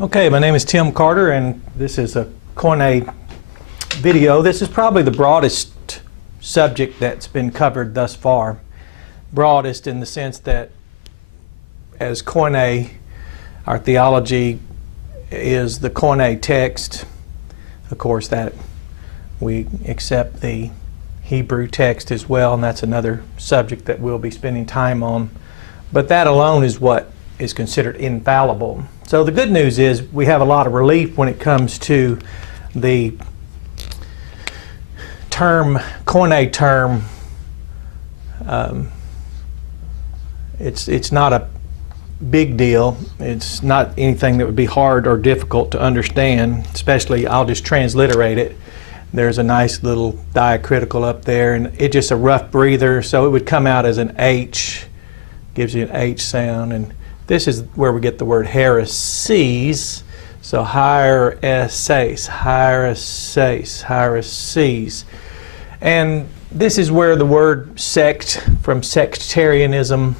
Okay, my name is Tim Carter, and this is a KOINE video. This is probably the broadest subject that's been covered thus far. Broadest in the sense that as KOINE, our theology is the KOINE text. Of course, that we accept the Hebrew text as well, and that's another subject that we'll be spending time on. But that alone is what is considered infallible. So the good news is we have a lot of relief when it comes to the term, KOINE term. It's not a big deal. It's not anything that would be hard or difficult to understand, especially I'll just transliterate it. There's a nice little diacritical up there, and it's just a rough breather, so it would come out as an H, gives you an H sound, and this is where we get the word heresies. So heresies, heresies, heresies. And this is where the word sect, from sectarianism,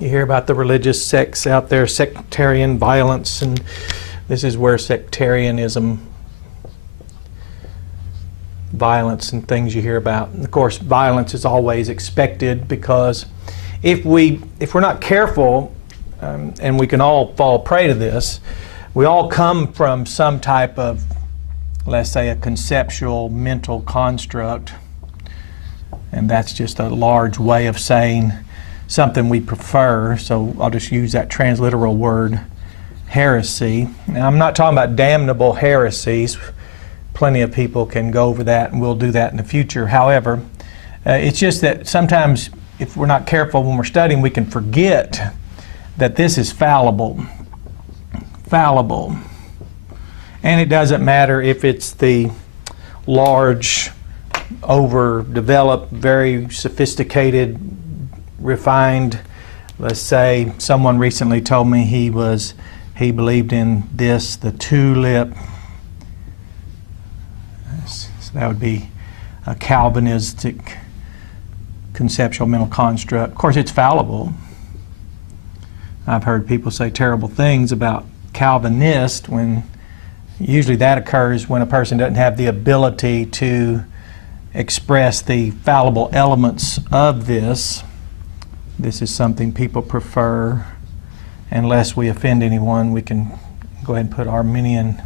you hear about the religious sects out there, sectarian violence, and this is where sectarianism, violence and things you hear about. And of course, violence is always expected, because if we're not careful, and we can all fall prey to this, we all come from some type of, let's say, a conceptual mental construct, and that's just a large way of saying something we prefer. So I'll just use that transliteral word, heresy. Now, I'm not talking about damnable heresies. Plenty of people can go over that, and we'll do that in the future. However, it's just that sometimes if we're not careful when we're studying, we can forget that this is fallible. Fallible. And it doesn't matter if it's the large, overdeveloped, very sophisticated, refined. Let's say someone recently told me he believed in this, the tulip. So that would be a Calvinistic conceptual mental construct. Of course, it's fallible. I've heard people say terrible things about Calvinists, when usually that occurs when a person doesn't have the ability to express the fallible elements of this. This is something people prefer. Unless we offend anyone, we can go ahead and put Arminianism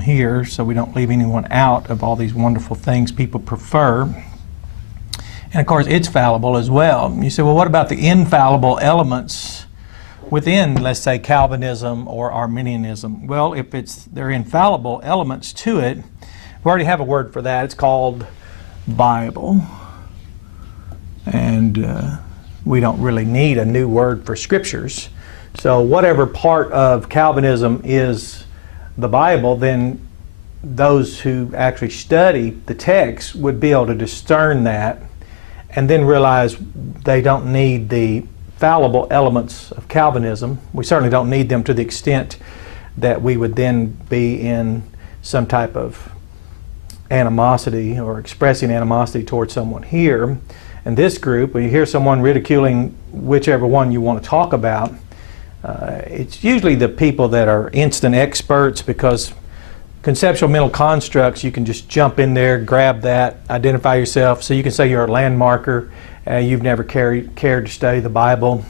here, so we don't leave anyone out of all these wonderful things people prefer. And of course, it's fallible as well. You say, well, what about the infallible elements within, let's say, Calvinism or Arminianism? Well, if they're infallible elements to it, we already have a word for that. It's called Bible. And we don't really need a new word for scriptures. So whatever part of Calvinism is the Bible, then those who actually study the text would be able to discern that, and then realize they don't need the fallible elements of Calvinism. We certainly don't need them to the extent that we would then be in some type of animosity or expressing animosity towards someone here. In this group, when you hear someone ridiculing whichever one you want to talk about, it's usually the people that are instant experts, because conceptual mental constructs, you can just jump in there, grab that, identify yourself. So you can say you're a landmarker, you've never cared to study the Bible.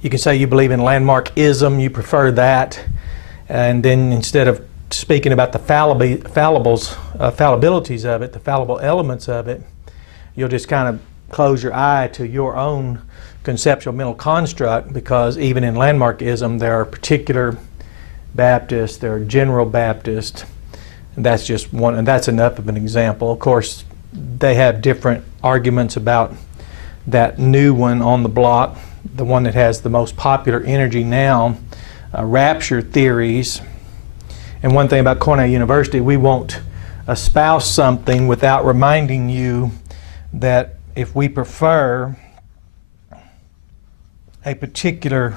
You can say you believe in landmarkism, you prefer that. And then instead of speaking about the fallibilities of it, the fallible elements of it, you'll just kind of close your eye to your own conceptual mental construct, because even in landmarkism, there are particular Baptist, there are general Baptist, and that's just one, and that's enough of an example. Of course, they have different arguments about that new one on the block, the one that has the most popular energy now, rapture theories. And one thing about KOINE University, we won't espouse something without reminding you that if we prefer a particular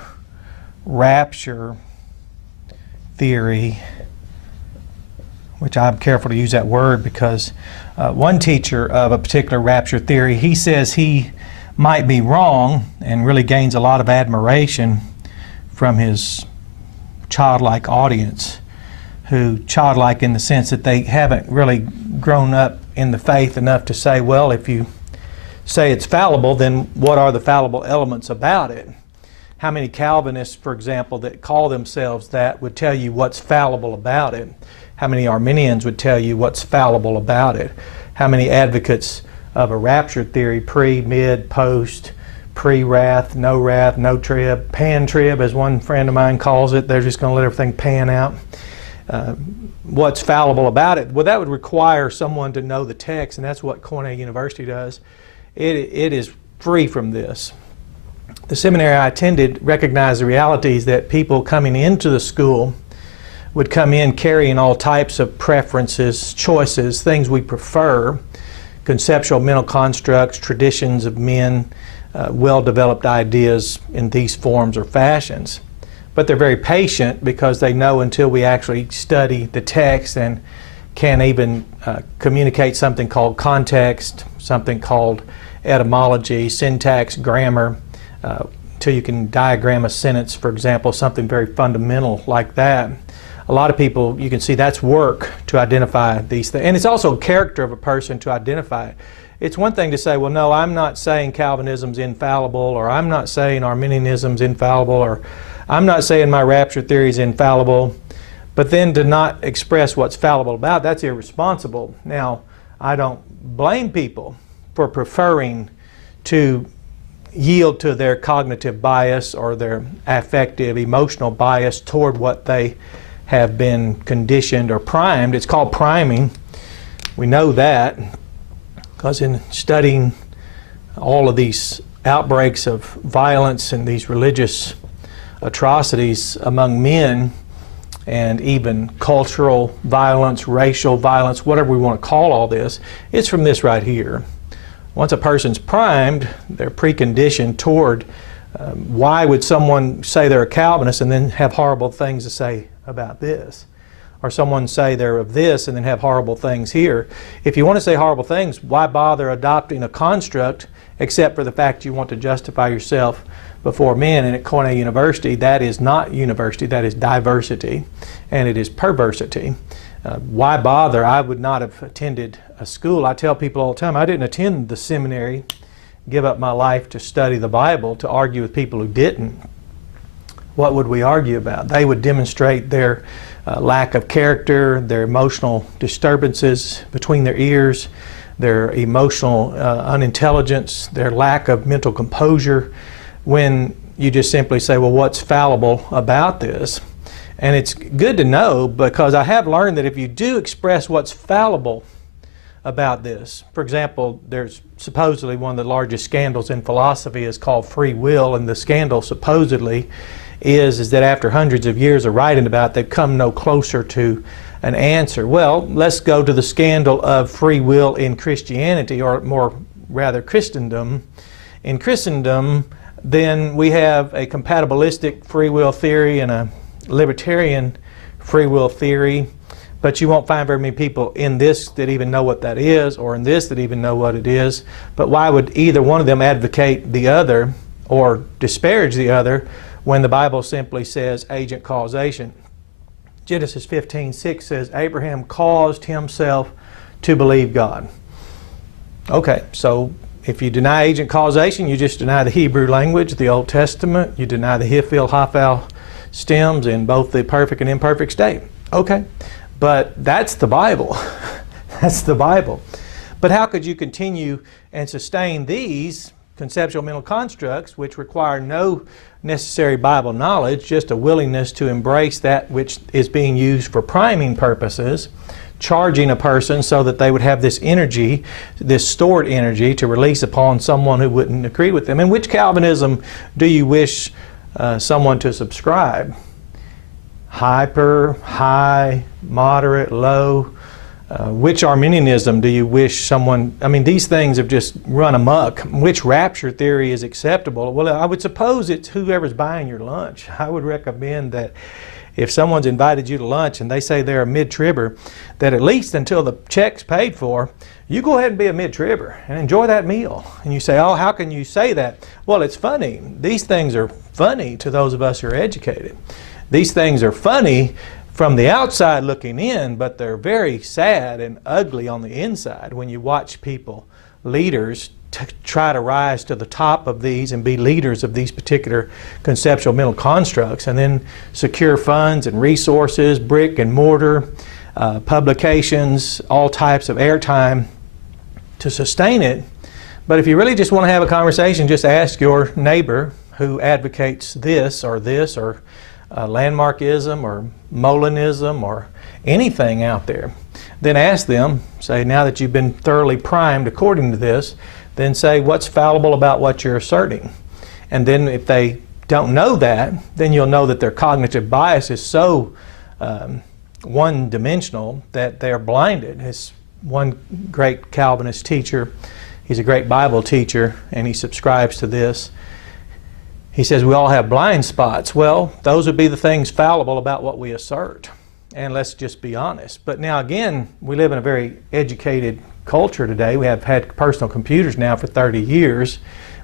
rapture theory, which I'm careful to use that word, because one teacher of a particular rapture theory, he says he might be wrong and really gains a lot of admiration from his childlike audience, who childlike in the sense that they haven't really grown up in the faith enough to say, well, if you say it's fallible, then what are the fallible elements about it? How many Calvinists, for example, that call themselves that would tell you what's fallible about it? How many Arminians would tell you what's fallible about it? How many advocates of a rapture theory, pre, mid, post, pre-wrath, no trib, pan-trib, as one friend of mine calls it? They're just going to let everything pan out. What's fallible about it? Well, that would require someone to know the text, and that's what KOINE University does. It is free from this. The seminary I attended recognized the realities that people coming into the school would come in carrying all types of preferences, choices, things we prefer, conceptual mental constructs, traditions of men, well-developed ideas in these forms or fashions. But they're very patient because they know until we actually study the text and can even communicate something called context, something called etymology, syntax, grammar, till you can diagram a sentence, for example, something very fundamental like that. A lot of people, you can see that's work to identify these things. And it's also character of a person to identify it. It's one thing to say, well, no, I'm not saying Calvinism's infallible, or I'm not saying Arminianism's infallible, or I'm not saying my rapture theory is infallible, but then to not express what's fallible about, that's irresponsible. Now, I don't blame people for preferring to yield to their cognitive bias or their affective, emotional bias toward what they have been conditioned or primed. It's called priming. We know that because in studying all of these outbreaks of violence and these religious atrocities among men, and even cultural violence, racial violence, whatever we want to call all this, it's from this right here. Once a person's primed, they're preconditioned toward why would someone say they're a Calvinist and then have horrible things to say about this? Or someone say they're of this and then have horrible things here. If you want to say horrible things, why bother adopting a construct except for the fact you want to justify yourself before men? And at KOINE University, that is not university, that is diversity, and it is perversity. Why bother? I would not have attended a school. I tell people all the time, I didn't attend the seminary, give up my life to study the Bible, to argue with people who didn't. What would we argue about? They would demonstrate their lack of character, their emotional disturbances between their ears, their emotional unintelligence, their lack of mental composure, when you just simply say, well, what's fallible about this? And it's good to know, because I have learned that if you do express what's fallible about this, for example, there's supposedly one of the largest scandals in philosophy is called free will, and the scandal supposedly is that after hundreds of years of writing about it, they've come no closer to an answer. Well, let's go to the scandal of free will in Christianity, or more rather Christendom. In Christendom, then we have a compatibilistic free will theory and a libertarian free will theory, but you won't find very many people in this that even know what that is, or in this that even know what it is. But why would either one of them advocate the other or disparage the other when the Bible simply says agent causation? Genesis 15:6 says Abraham caused himself to believe God. Okay, so if you deny agent causation, you just deny the Hebrew language, the Old Testament, you deny the hifil, hafal stems in both the perfect and imperfect state. Okay, but that's the Bible. That's the Bible. But how could you continue and sustain these conceptual mental constructs, which require no necessary Bible knowledge, just a willingness to embrace that which is being used for priming purposes, charging a person so that they would have this energy, this stored energy, to release upon someone who wouldn't agree with them? And which Calvinism do you wish someone to subscribe? Hyper, high, moderate, low? Which Arminianism do you wish someone, I mean, these things have just run amok. Which rapture theory is acceptable? Well, I would suppose it's whoever's buying your lunch. I would recommend that if someone's invited you to lunch and they say they're a mid-tribber, that at least until the check's paid for, you go ahead and be a mid-tribber and enjoy that meal. And you say, oh, how can you say that? Well, it's funny. These things are funny to those of us who are educated. These things are funny from the outside looking in, but they're very sad and ugly on the inside when you watch people, leaders, try to rise to the top of these and be leaders of these particular conceptual mental constructs, and then secure funds and resources, brick and mortar, publications, all types of airtime to sustain it. But if you really just want to have a conversation, just ask your neighbor who advocates this or landmarkism or Molinism or anything out there. Then ask them, say, now that you've been thoroughly primed according to this, then say what's fallible about what you're asserting. And then if they don't know that, then you'll know that their cognitive bias is so one-dimensional that they're blinded. It's one great Calvinist teacher, he's a great Bible teacher, and he subscribes to this. He says we all have blind spots. Well, those would be the things fallible about what we assert. And let's just be honest. But now again, we live in a very educated culture today. We have had personal computers now for 30 years.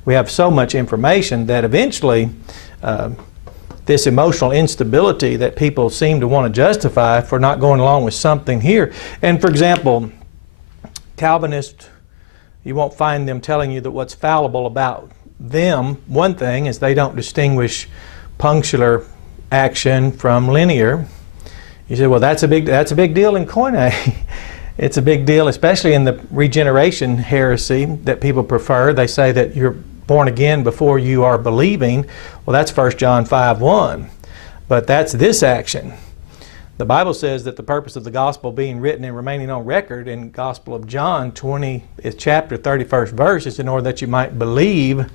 We have so much information that eventually this emotional instability that people seem to want to justify for not going along with something here. And for example, Calvinists, you won't find them telling you that what's fallible about them, one thing is they don't distinguish punctular action from linear. You say, well, that's a big deal in KOINE. It's a big deal, especially in the regeneration heresy that people prefer. They say that you're born again before you are believing. Well, that's 1 John 5:1. But that's this action. The Bible says that the purpose of the gospel being written and remaining on record in Gospel of John 20, chapter 31st verse, is in order that you might believe.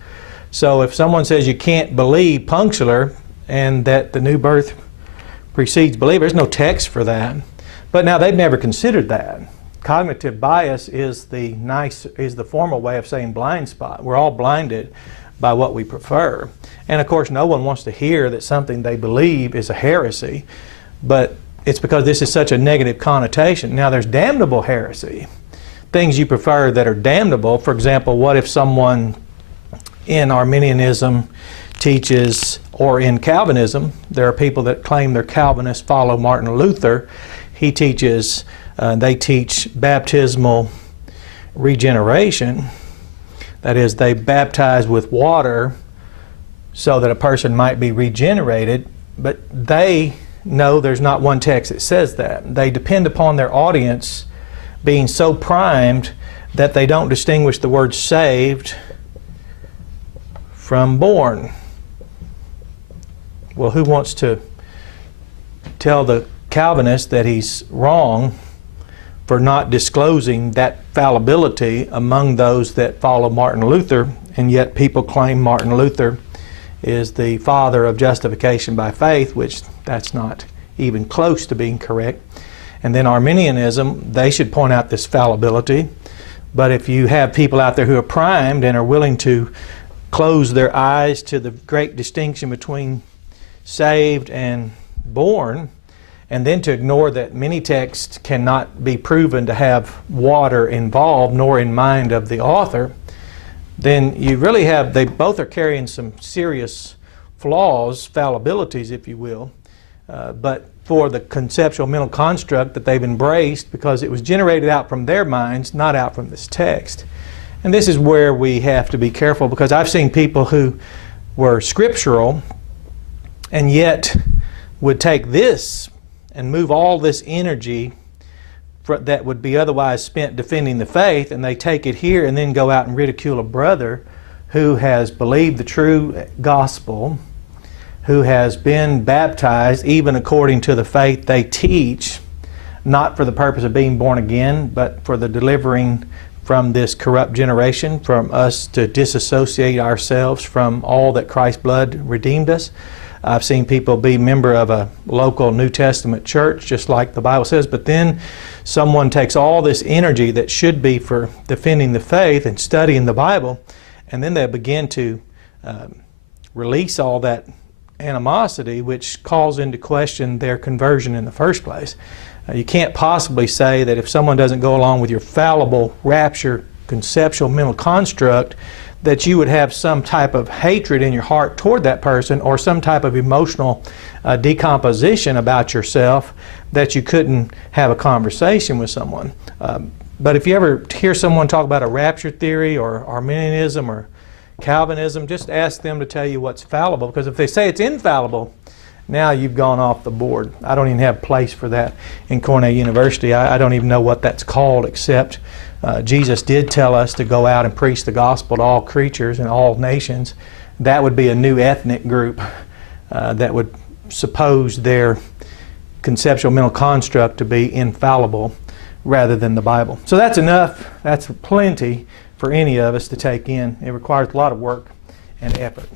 So if someone says you can't believe punctular and that the new birth precedes belief, there's no text for that. But now they've never considered that. Cognitive bias is the formal way of saying blind spot. We're all blinded by what we prefer. And of course no one wants to hear that something they believe is a heresy, but it's because this is such a negative connotation. Now there's damnable heresy. Things you prefer that are damnable. For example, what if someone in Arminianism teaches, or in Calvinism, there are people that claim they're Calvinists, follow Martin Luther. He teaches, they teach baptismal regeneration. That is, they baptize with water so that a person might be regenerated, but they know there's not one text that says that. They depend upon their audience being so primed that they don't distinguish the word saved from born. Well, who wants to tell the Calvinist that he's wrong for not disclosing that fallibility among those that follow Martin Luther, and yet people claim Martin Luther is the father of justification by faith, which that's not even close to being correct. And then Arminianism, they should point out this fallibility. But if you have people out there who are primed and are willing to close their eyes to the great distinction between saved and born, and then to ignore that many texts cannot be proven to have water involved, nor in mind of the author, then you really have, they both are carrying some serious flaws, fallibilities, if you will, but for the conceptual mental construct that they've embraced because it was generated out from their minds, not out from this text. And this is where we have to be careful, because I've seen people who were scriptural and yet would take this and move all this energy that would be otherwise spent defending the faith, and they take it here and then go out and ridicule a brother who has believed the true gospel, who has been baptized even according to the faith they teach, not for the purpose of being born again, but for the delivering from this corrupt generation, from us to disassociate ourselves from all that Christ's blood redeemed us. I've seen people be member of a local New Testament church, just like the Bible says, but then someone takes all this energy that should be for defending the faith and studying the Bible, and then they begin to release all that animosity, which calls into question their conversion in the first place. You can't possibly say that if someone doesn't go along with your fallible rapture conceptual mental construct, that you would have some type of hatred in your heart toward that person, or some type of emotional decomposition about yourself, that you couldn't have a conversation with someone. But if you ever hear someone talk about a rapture theory or Arminianism or Calvinism, just ask them to tell you what's fallible, because if they say it's infallible, now you've gone off the board. I don't even have place for that in KOINE University. I don't even know what that's called, except Jesus did tell us to go out and preach the gospel to all creatures and all nations. That would be a new ethnic group that would suppose their conceptual mental construct to be infallible rather than the Bible. So that's enough. That's plenty for any of us to take in. It requires a lot of work and effort.